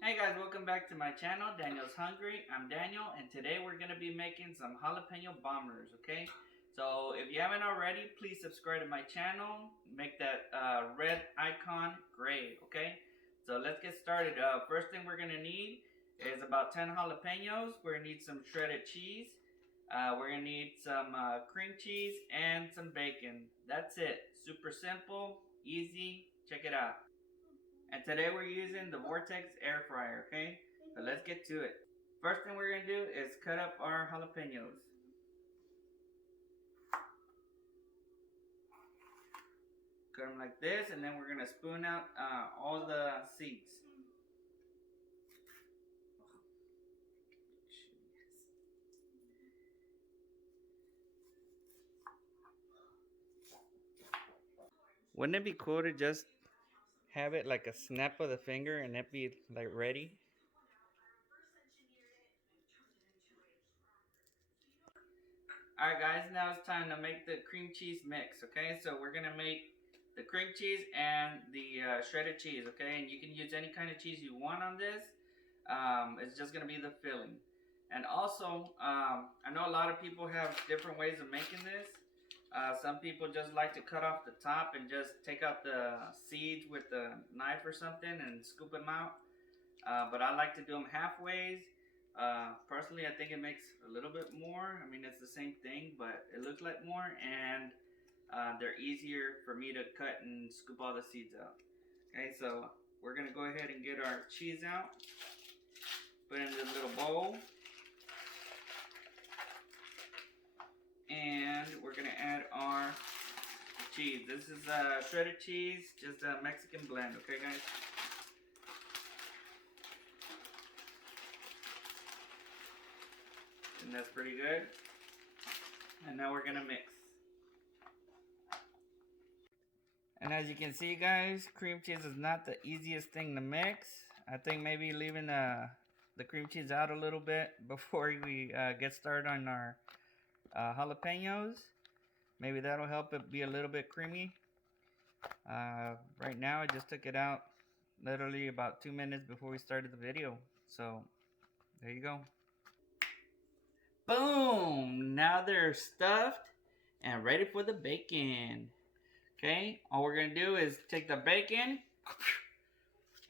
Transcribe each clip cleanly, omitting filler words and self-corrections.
Hey guys, welcome back to my channel, Daniel's Hungry. I'm Daniel, and today we're going to be making some jalapeno bombers, okay? So if you haven't already, please subscribe to my channel. Make that red icon gray, okay? So let's get started. First thing we're going to need is about 10 jalapenos. We're going to need some shredded cheese. We're going to need some cream cheese and some bacon. That's it. Super simple, easy. Check it out. And today we're using the Vortex air fryer, okay? So let's get to it. First thing we're gonna do is cut up our jalapenos. Cut them like this, and then we're gonna spoon out all the seeds. Wouldn't it be cool to just have it like a snap of the finger and it be like ready? Alright guys, now it's time to make the cream cheese mix, okay? So we're gonna make the cream cheese and the shredded cheese, okay? And you can use any kind of cheese you want on this. It's just gonna be the filling. And also, I know a lot of people have different ways of making this. Some people just like to cut off the top and just take out the seeds with a knife or something and scoop them out. But I like to do them halfways. Personally, I think it makes a little bit more. I mean, it's the same thing, but it looks like more, and they're easier for me to cut and scoop all the seeds out. Okay, so we're gonna go ahead and get our cheese out. Put it in this little bowl. And we're gonna add our cheese. This is shredded cheese, just a Mexican blend, okay guys? And that's pretty good. And now we're gonna mix. And as you can see guys, cream cheese is not the easiest thing to mix. I think maybe leaving the cream cheese out a little bit before we get started on our jalapenos. Maybe that'll help it be a little bit creamy. Right now I just took it out literally about 2 minutes before we started the video. So there you go. Boom! Now they're stuffed and ready for the bacon. Okay, all we're gonna do is take the bacon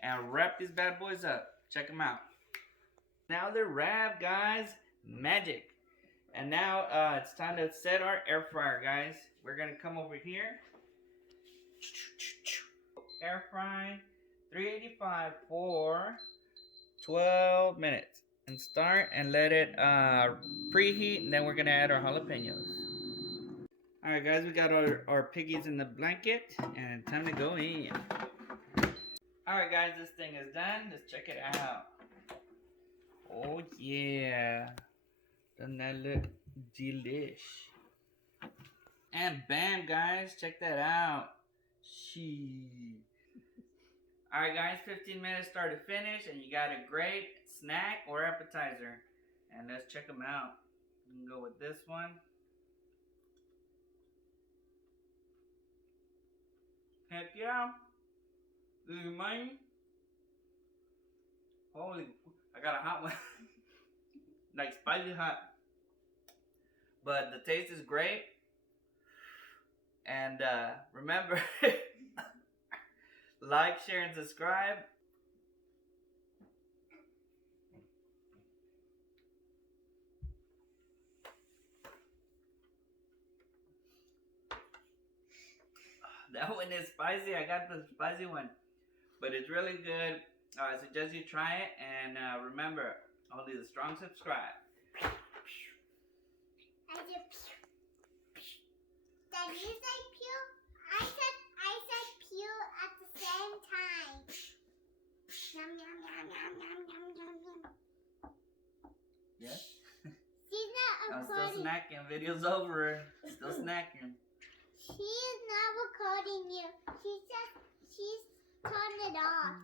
and wrap these bad boys up. Check them out. Now they're wrapped, guys. Magic. And now it's time to set our air fryer, guys. We're gonna come over here. Air fry 385 for 12 minutes. And start and let it preheat, and then we're gonna add our jalapenos. Alright guys, we got our piggies in the blanket, and time to go in. Alright guys, this thing is done. Let's check it out. Oh yeah. Doesn't that look delish? And bam guys, check that out. She. Alright guys, 15 minutes start to finish, and you got a great snack or appetizer. And let's check them out. You can go with this one. Heck yeah. This is mine. Holy, I got a hot one. Like spicy hot. But the taste is great. And remember, like, share, and subscribe. That one is spicy. I got the spicy one. But it's really good. I suggest you try it. And remember, only the strong subscribe. Did you say pew? I said pew at the same time. Yum yum yum yum yum yum yum yum. Yes? She's not I'm recording. still snacking. Video's over. Still snacking. She's not recording you. She's turned it off.